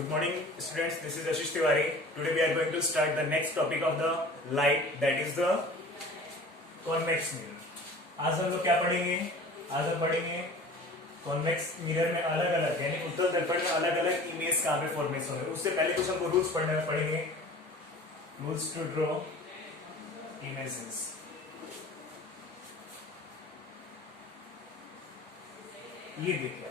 Good morning, students. This is Ashish Tiwari. Today we are going to start the next topic of the light, that is the convex mirror. आज हम लोग क्या पढ़ेंगे? आज हम पढ़ेंगे कॉन्वेक्स मिरर में अलग अलग यानी उत्तल दर्पण में अलग अलग इमेज कहाँ पे फॉर्मेशन होंगे। उससे पहले कुछ हमको रूल्स पढ़ेंगे। Rules to draw images. ये देखिए,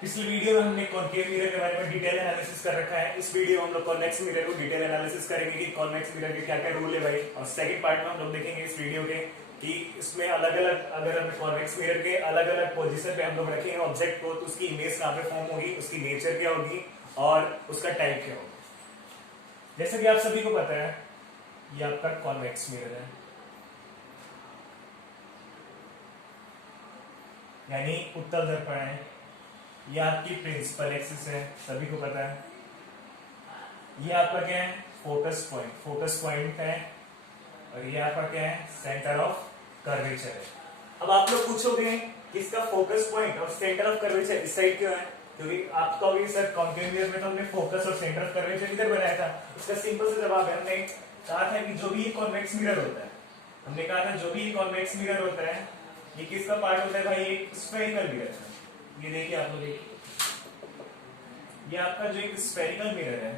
पिछले वीडियो में हमने कॉन्केव मिरर के बारे में डिटेल एनालिसिस कर रखा है। इस वीडियो में हम लोग कॉन्वेक्स मिरर को डिटेल एनालिसिस करेंगे कि कॉन्वेक्स मिरर के क्या क्या रूल है भाई। और सेकंड पार्ट में हम लोग देखेंगे इस वीडियो के कि इसमें अलग अलग अगर हम कॉन्वेक्स मिरर के अलग अलग पोजीशन पे हम लोग रखेंगे ऑब्जेक्ट को तो उसकी इमेज कहाँ पे फॉर्म होगी, उसकी नेचर क्या होगी और उसका टाइप क्या होगा। जैसे कि आप सभी को पता है ये आपका कॉन्वेक्स मिरर है, यानी उत्तल दर्पण है। ये आपकी प्रिंसिपल एक्सिस है, सभी को पता है। ये आपका क्या है? फोकस पॉइंट है। और ये आपका क्या है? सेंटर ऑफ कर्वेचर है। अब आप लोग पूछोगे कि इसका फोकस पॉइंट और सेंटर ऑफ कर्वेचर इस साइड क्यों है? क्योंकि आप कहोगे सर कॉन्केव मिरर में तो हमने फोकस और सेंटर ऑफ कर्वेचर इधर बनाया था। इसका सिंपल सा जवाब है, हमने कहा था कि जो भी कॉन्वेक्स मिरर होता है, हमने कहा था जो भी कॉन्वेक्स मिरर होता है ये किसका पार्ट होता है भाई? एक स्फेरिकल मिरर है। ये देखिए आप लोग, ये आपका जो एक स्फेरिकल मिरर है,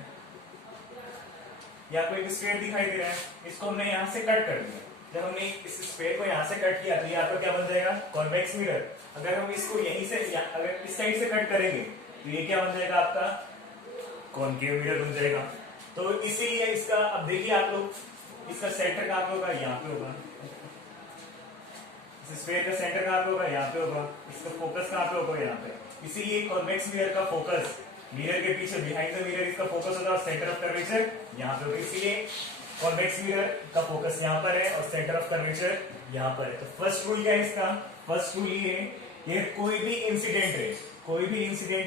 ये आपको एक स्फेयर दिखाई दे रहा है, इसको हमने यहाँ से कट कर दिया। जब हमने इस स्फेयर को यहाँ से कट किया तो ये आपका क्या बन जाएगा? Convex mirror. अगर हम इसको यहीं से अगर इस साइड से कट करेंगे तो ये क्या बन जाएगा? आपका कॉन्केव मिरर बन जाएगा। तो इसीलिए इसका अब देखिए आप लोग, इसका सेंटर कहाँ पे होगा? यहाँ पे होगा। स्फेयर का सेंटर कहाँ पे होगा? यहाँ पे होगा। इसका फोकस कहाँ पे होगा? यहाँ पे। इसीलिए कॉन्वेक्स मिरर का फोकस मिरर के पीछे बिहाइंड द मिरर इसका फोकस होगा और सेंटर ऑफ कर्वेचर यहाँ पे होगा। इसीलिए कॉन्वेक्स मिरर का फोकस यहाँ पर है और सेंटर ऑफ कर्वेचर यहाँ पर है। तो फर्स्ट रूल क्या है इसका? फर्स्ट रूल ये कोई भी इंसिडेंट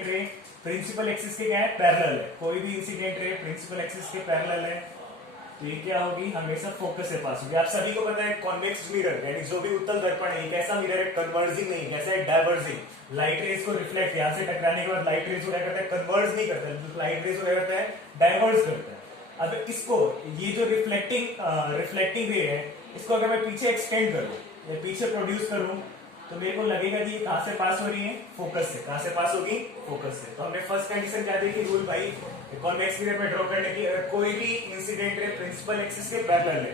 रे प्रिंसिपल एक्सिस के क्या है? पैरेलल है। कोई भी इंसिडेंट रे प्रिंसिपल एक्सिस के पैरेलल है तो ये क्या होगी? हमेशा फोकस से पास होगी। आप सभी को पता है कॉन्वेक्स मिरर यानी जो भी उत्तल दर्पण है, कैसा मिरर है? कन्वर्जिंग नहीं, कैसा है? डाइवर्जिंग। लाइट रेज को रिफ्लेक्ट, यहाँ से टकराने के बाद लाइट रेज को क्या करता है? कन्वर्ज नहीं करता है, लाइट रेज को क्या करता है? डाइवर्ज करता है। अब इसको ये जो रिफ्लेक्टिंग रे है, इसको अगर मैं पीछे एक्सटेंड करूं या पीछे प्रोड्यूस करूं तो मेरे को लगेगा कि ये कहां से पास हो रही है? फोकस से। कहां से पास होगी? फोकस से। तो हमने फर्स्ट कंडीशन क्या देखी रूल भाई कॉन्वेक्स मिरर में ड्रॉ करने की, अगर कोई भी इंसिडेंट रे प्रिंसिपल एक्सिस के पैरेलल है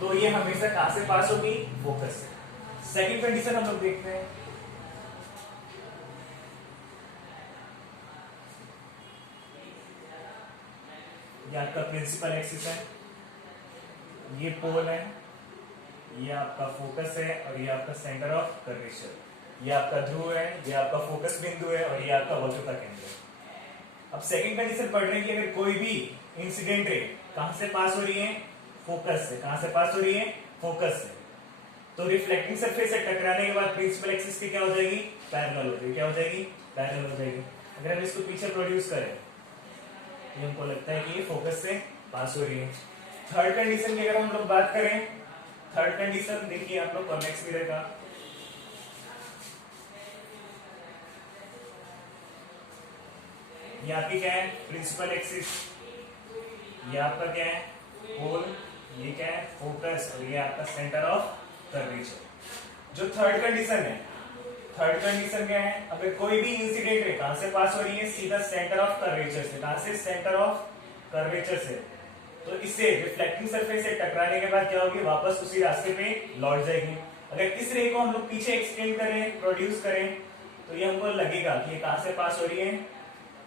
तो ये हमेशा कहां से पास होगी? फोकस से। सेकंड कंडीशन हम लोग देखते हैं। ये आपका प्रिंसिपल एक्सिस है, ये पोल है, ये आपका फोकस है और ये आपका सेंटर ऑफ कर्वेचर। ये आपका ध्रुव है, ये आपका फोकस बिंदु है और ये आपका वक्रता केंद्र है। अब सेकंड कंडीशन पढ़ रहे हैं कि अगर कोई भी इंसिडेंट रे कहां से पास हो रही है? फोकस से। कहां से पास हो रही है? फोकस से। तो रिफ्लेक्टिंग सरफेस से टकराने के बाद प्रिंसिपल एक्सिस की क्या हो जाएगी? पैरेलल हो जाएगी। क्या हो जाएगी? पैरेलल हो जाएगी। अगर हम इसको पीछे प्रोड्यूस करें तो हमको लगता है कि ये फोकस से पास हो रही है। थर्ड कंडीशन की अगर हम लोग बात करें, थर्ड कंडीशन देखिए आप लोग कॉन्वेक्स मिरर का, ये आपकी क्या है? Principal axis. ये आपका क्या है? पोल। ये क्या है? फोकस। और ये आपका सेंटर ऑफ कर्वेचर। जो थर्ड कंडीशन है, थर्ड कंडीशन क्या है? अगर कोई भी इंसिडेंट है कहां से पास हो रही है? सीधा सेंटर ऑफ कर्वेचर से। कहां से? सेंटर ऑफ कर्वेचर से। तो इससे रिफ्लेक्टिंग सरफेस से टकराने के बाद क्या होगी? वापस उसी रास्ते पे लौट जाएगी। अगर इस रे को हम लोग पीछे एक्सटेंड करें, प्रोड्यूस करें तो ये हमको लगेगा कि ये कहां से पास हो रही है?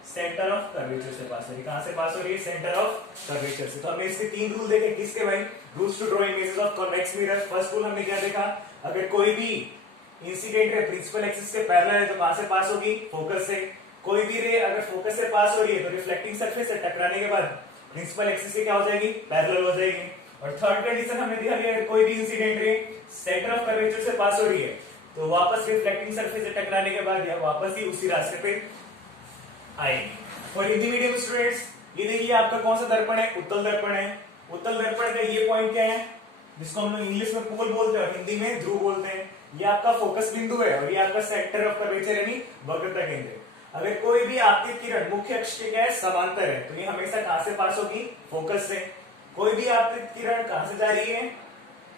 सेंटर ऑफ कर्वेचर से पास हो रही है। कहां से पास हो रही है? सेंटर ऑफ कर्वेचर से। तो हमने इसके तीन रूल देखे। किसके भाई? Rules to draw images of convex mirror. First rule हमने क्या देखा? अगर कोई भी इंसिडेंट रे प्रिंसिपल एक्सिस के पैरेलल है तो कहां से पास होगी? फोकस से। कोई भी रे अगर फोकस से पास हो रही है तो रिफ्लेक्टिंग सरफेस से टकराने के बाद प्रिंसिपल एक्सिस से क्या हो जाएगी? पैरेलल हो जाएगी। और थर्ड कंडीशन हमने देखा कि अगर कोई भी incident ray centre of curvature से पास हो रही है तो वापस रिफ्लेक्टिंग सरफेस से टकराने के बाद या वापस ही उसी रास्ते पे आएगी। और हिंदी मीडियम स्टूडेंट्स ये देखिए आपका कौन सा दर्पण है? उत्तल दर्पण है। उत्तल दर्पण का ये पॉइंट क्या है? जिसको हम लोग इंग्लिश में पोल बोलते हैं और हिंदी में ध्रुव बोलते हैं। ये आपका फोकस बिंदु है और ये आपका सेंटर ऑफ कर्वेचर यानी वक्रता केंद्र। अगर कोई भी आपतित किरण मुख्य अक्ष के क्या है समांतर है तो ये हमेशा कहां से पास होगी, फोकस से। कोई भी आपतित किरण कहां से जा रही है,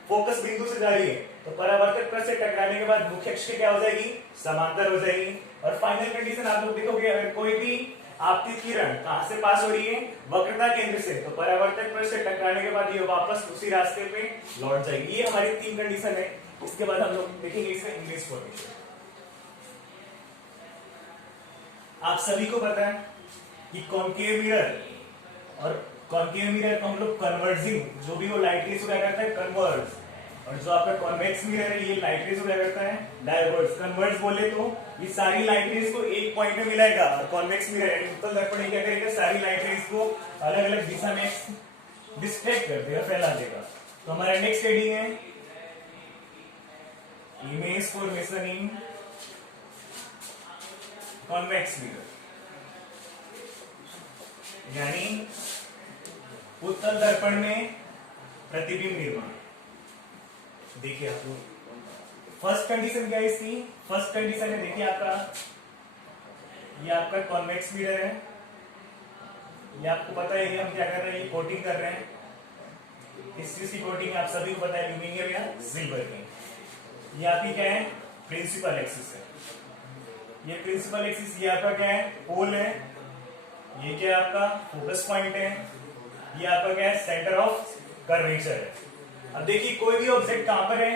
फोकस बिंदु से जा रही है, तो परावर्तक पृष्ठ से टकराने के बाद मुख्य अक्ष क्या हो जाएगी, समांतर हो जाएगी। और फाइनल कंडीशन आप लोग देखोगे, अगर कोई भी आपतित किरण कहां से पास हो रही है, वक्रता केंद्र से, तो परावर्तक पृष्ठ से टकराने के बाद ये वापस उसी रास्ते पे लौट जाएगी। ये हमारी 3 कंडीशन है। इसके बाद हम लोग देखेंगे इसमें इंग्लिश फॉर्मेशन। आप सभी को पता है कि कॉन्केव मिरर और कॉन्केव मिरर को हम लोग कन्वर्जिंग, जो भी वो लाइट रेज को क्या करता है, कन्वर्ज, और जो आपका कॉन्वेक्स मिरर है ये लाइट रेज को क्या करता है, डाइवर्ज। कन्वर्ज बोले तो ये सारी लाइट रेज को एक पॉइंट में मिलाएगा, और कॉन्वेक्स मिरर उत्तल दर्पण क्या करेगा, सारी लाइट रेज को अलग अलग दिशा में डिस्ट्रैक्ट कर देगा, फैला देगा। तो हमारा नेक्स्ट हेडिंग है इमेज फॉर्मेशन इन कॉन्वेक्स मिरर, यानी उत्तल दर्पण में प्रतिबिंब निर्माण। देखिए आप लोग फर्स्ट कंडीशन क्या है इसकी, फर्स्ट कंडीशन है देखिए आपका, ये आपका कॉन्वेक्स मिरर है, ये आपको पता है हम क्या कर रहे हैं, ये कोटिंग कर रहे हैं। किस चीज की कोटिंग आप सभी को पता है, एल्यूमिनियम या सिल्वर की। ये आपकी क्या है, प्रिंसिपल एक्सिस है। ये प्रिंसिपल एक्सिस, ये आपका क्या है, पोल है। ये क्या है आपका फोकस पॉइंट है। ये आपका क्या है, सेंटर ऑफ कर्वेचर है। अब देखिए कोई भी ऑब्जेक्ट कहां पर है,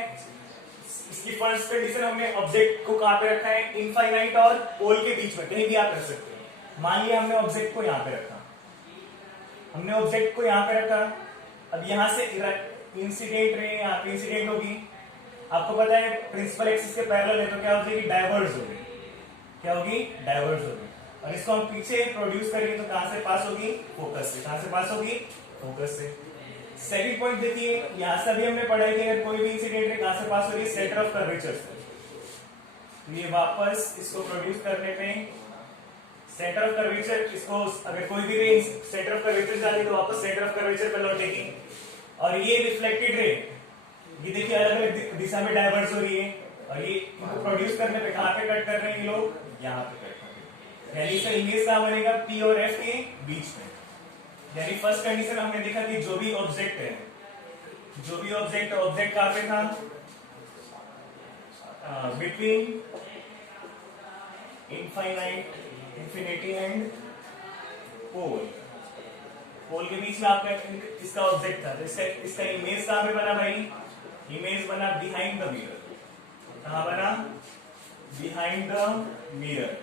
इसकी फर्स्ट कंडीशन हमने ऑब्जेक्ट को कहां पे रखा है, इनफाइनाइट और पोल के बीच में, कहीं भी आप रख सकते हैं। मान लिया हमने ऑब्जेक्ट को यहां पे रखा, हमने ऑब्जेक्ट को यहां पे रखा। अब यहां से इंसिडेंट रे यहां पे इंसिडेंट होगी। आपको पता है प्रिंसिपल एक्सिस के पैरेलल है तो क्या हो जाएगी, डाइवर्ज होगी। क्या होगी, डाइवर्ज होगी। और इसको हम पीछे प्रोड्यूस करेंगे तो कहां से पास होगी, फोकस से। कहां से पास होगी, फोकस से। सेकंड पॉइंट देखिए, यहां से भी हमने पढ़ा है कि अगर कोई भी इंसिडेंट रे कहां से पास हो रही है, सेंटर ऑफ कर्वेचर से। तो ये वापस इसको प्रोड्यूस करने में सेंटर ऑफ कर्वेचर, इसको अगर कोई भी रे सेंटर ऑफ कर्वेचर जा रही है तो वापस सेंटर ऑफ कर्वेचर पे लौटेगी। और ये रिफ्लेक्टेड रे, ये देखिए अलग अलग दिशा में डाइवर्स हो रही है, और ये इनको प्रोड्यूस करने पे कहां पे कट कर रहे हैं ये लोग, यहाँ पे कट कर रहे हैं। यानी इसका इमेज कहां बनेगा, पी और एफ के बीच में। यानी फर्स्ट कंडीशन हमने देखा कि जो भी ऑब्जेक्ट है, जो भी ऑब्जेक्ट कहां पे था, बिटवीन इंफिनिटी एंड पोल, पोल के बीच में आपका इसका ऑब्जेक्ट था। तो इसका इमेज कहां पे बना भाई, इमेज बना बिहाइंड द मिरर। कहां बना, बिहाइंड द मिरर।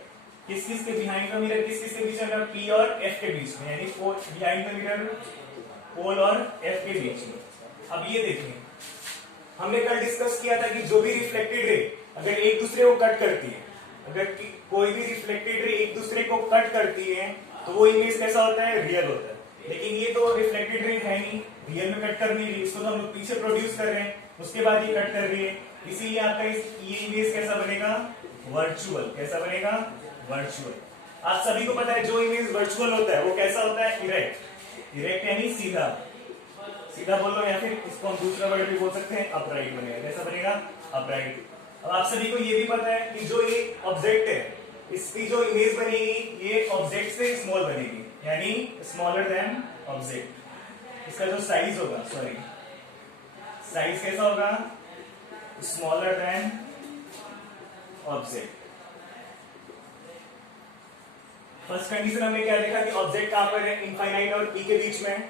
किस किस के बिहाइंड द मिरर, किस किस के बीच में, पी और एफ के बीच में, यानी बिहाइंड द मिरर पोल और एफ के बीच में। अब ये देखिए हमने कल डिस्कस किया था कि जो भी रिफ्लेक्टेड रे अगर एक दूसरे को कट करती है, अगर कोई भी रिफ्लेक्टेड रे एक दूसरे को कट करती है तो वो इमेज कैसा होता है, रियल होता है। लेकिन ये तो रिफ्लेक्टेड रे है नहीं, रियल में कट कर नहीं रही, इसको तो हम लोग पीछे प्रोड्यूस कर रहे हैं, उसके बाद ये कट कर रही है। इसीलिए आपका ये इमेज कैसा बनेगा, वर्चुअल। कैसा बनेगा, वर्चुअल। आप सभी को पता है जो इमेज वर्चुअल होता है वो कैसा होता है, इरेक्ट। इरेक्ट यानी सीधा, सीधा बोल लो, या फिर इसको हम दूसरा वर्ड भी बोल सकते हैं, अपराइट बनेगा। कैसा बनेगा, अपराइट। अब आप सभी को ये भी पता है कि जो ये ऑब्जेक्ट है इसकी जो इमेज बनेगी ये ऑब्जेक्ट से स्मॉल बनेगी, यानी स्मॉलर देन ऑब्जेक्ट। इसका जो साइज होगा, सॉरी साइज कैसा होगा, smaller than object. First condition हमने क्या देखा कि ऑब्जेक्ट कहां पर है, इनफाइनाइट और पी के बीच में।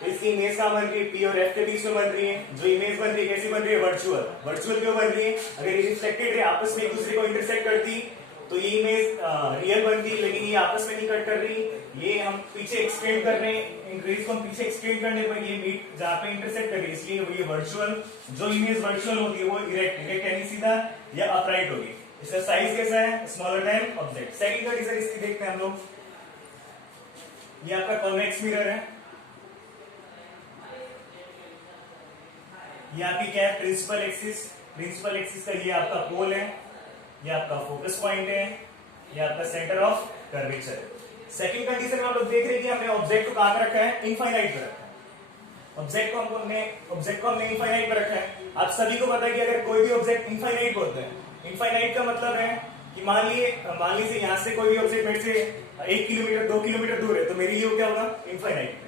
तो इसकी इमेज कहां बन रही है, पी और एफ के बीच में बन रही है। जो इमेज बन रही है कैसी बन रही है, वर्चुअल। वर्चुअल क्यों बन रही है, अगर ये रिफ्लेक्टेड रे आपस में एक दूसरे को इंटरसेक्ट करती तो ये इमेज रियल बनती, लेकिन ये आपस में नहीं कट कर रही। ये हम पीछे एक्सटेंड कर रहे हैं, इंक्रीज को हम पीछे एक्सटेंड करने पर ये मीट जहां पे इंटरसेक्ट कर रही है, इसलिए ये वर्चुअल। जो इमेज वर्चुअल होती है वो इरेक्ट, इरेक्ट यानी सीधा या अपराइट होगी। इसका साइज कैसा है, smaller than object. Second condition इसकी देखते हैं हम लोग। ये आपका कॉन्वेक्स मिरर है, ये आपकी क्या है, प्रिंसिपल एक्सिस। प्रिंसिपल एक्सिस का ये आपका पोल है, ये आपका फोकस पॉइंट है, ये आपका सेंटर ऑफ कर्वेचर है। सेकंड कंडीशन में आप लोग देख रहे हैं कि हमने ऑब्जेक्ट को कहां पर रखा है, इनफाइनाइट पर रखा है। ऑब्जेक्ट को हमने इनफाइनाइट पर रखा है। आप सभी को पता है कि अगर कोई भी ऑब्जेक्ट इनफाइनाइट होता है, इनफाइनाइट का मतलब है कि मान लीजिए यहाँ से कोई भी ऑब्जेक्ट मेरे से 1 किलोमीटर 2 किलोमीटर दूर है, तो मेरे लिए वो क्या होगा, इनफाइनाइट पे।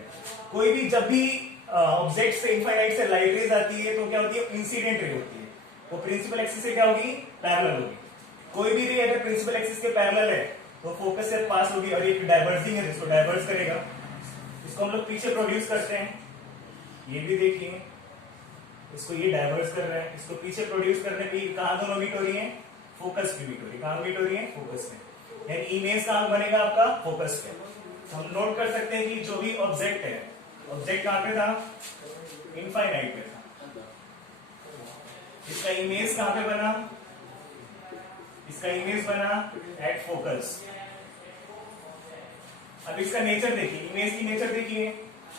कोई भी जब भी ऑब्जेक्ट से इनफाइनाइट से लाइट रेज आती है तो क्या होती है, इंसिडेंट रे होती है, वो प्रिंसिपल एक्सिस से क्या होगी, पैरेलल होगी। कोई भी रे अगर प्रिंसिपल एक्सिस के पैरेलल है तो फोकस से पास होगी, और ये डाइवर्जिंग है, इसको डाइवर्स करेगा। इसको हम लोग पीछे प्रोड्यूस करते हैं, ये भी देखिए, इसको ये डाइवर्स कर रहा है, इसको पीछे प्रोड्यूस करने पे कहां दोनों मीट हो रही है, फोकस पे मीट हो रही है। कहां मीट हो रही है, फोकस पे। यानी इमेज कहां बनेगा आपका, फोकस पे। हम नोट कर सकते हैं कि जो भी ऑब्जेक्ट है, ऑब्जेक्ट कहां पे था, इनफाइनाइट पे था। इसका इमेज कहां पे बना, इसका इमेज बना एट फोकस। अब इसका नेचर देखिए, इमेज की नेचर देखिए,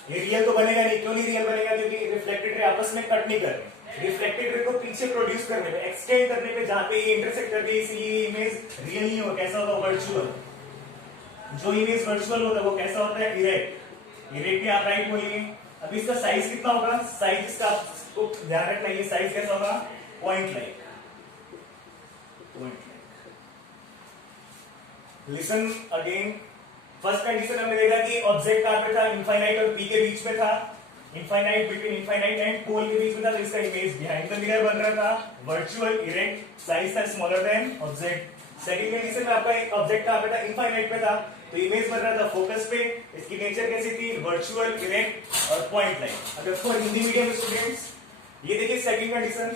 ये रियल तो बनेगा नहीं। क्यों नहीं रियल बनेगा, क्योंकि रिफ्लेक्टेड रे आपस में कट नहीं कर रहे। रिफ्लेक्टेड रे को पीछे प्रोड्यूस करने पे, एक्सटेंड करने पे, जहां पे ये इंटरसेक्ट कर रही है, इसलिए ये इमेज रियल नहीं होगा। कैसा होगा, वर्चुअल। जो इमेज वर्चुअल होता है वो कैसा होता है, इरेक्ट। इरेक्ट पे आप राइट बोलिए। अब इसका साइज कितना होगा, साइज इसका आपको ध्यान रखना, ये साइज कैसा होगा, point like. Listen again. First condition हमने देखा कि ऑब्जेक्ट कहां पे था, इनफाइनाइट और पी के बीच में था, infinite between infinite and pole के बीच में था, तो इसका इमेज बिहाइंड द मिरर बन रहा था, वर्चुअल, इरेक्ट, साइज था smaller than object. Second condition में आपका एक ऑब्जेक्ट कहां पे था, इनफाइनाइट पे था, तो इमेज बन रहा था फोकस पे। इसकी नेचर कैसी थी, वर्चुअल, इरेक्ट और पॉइंट लाइन। अगर फॉर हिंदी मीडियम स्टूडेंट्स, ये देखिए second condition,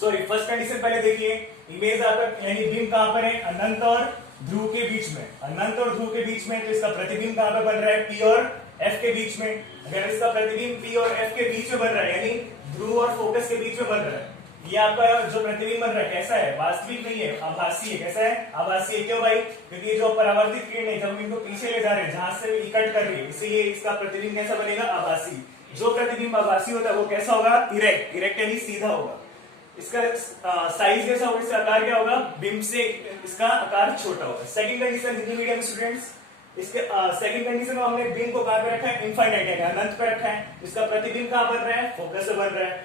sorry first condition पहले देखिए। इमेज आपका यानी बीम कहां पर है, अनंत और ध्रुव के बीच में, अनंत और ध्रुव के बीच में, तो इसका प्रतिबिंब कहां पे बन रहा है, पी और एफ के बीच में। अगर इसका प्रतिबिंब पी और एफ के बीच में बन रहा है, यानी ध्रुव और फोकस के बीच में बन रहा है, ये आपका जो प्रतिबिंब बन रहा है कैसा है, वास्तविक नहीं है, आभासी है। कैसा है, आभासी है। क्यों भाई, क्योंकि ये जो परावर्तित किरण है, जब हम इनको पीछे ले जा रहे हैं, जहां से इकट कर रही है, इसीलिए इसका प्रतिबिंब कैसा बनेगा, आभासी। जो प्रतिबिंब आभासी होता है वो कैसा होगा, इरेक्ट। इरेक्ट यानी सीधा होगा। इसका साइज कैसा होगा, इसका आकार क्या होगा, बिंब से इसका आकार छोटा होगा। Second condition Hindi medium students, इसके सेकंड कंडीशन में हमने बिंब को कहां पे रखा है, इनफाइनाइट है, अनंत पे रखा है। इसका प्रतिबिंब कहां बन रहा है, फोकस से बन रहा है।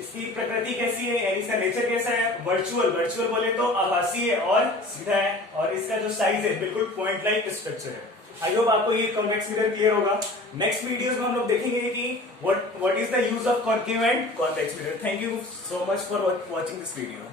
इसकी प्रकृति कैसी है, यानी इसका नेचर कैसा है, वर्चुअल। वर्चुअल बोले तो आभासी है और सीधा है, और इसका जो साइज है बिल्कुल पॉइंट लाइक स्ट्रक्चर है। आई होप आपको ये कॉन्वेक्स मिरर क्लियर होगा। नेक्स्ट वीडियोस में हम लोग देखेंगे कि what is the use of concave and convex mirror. Thank you so much for watching this video.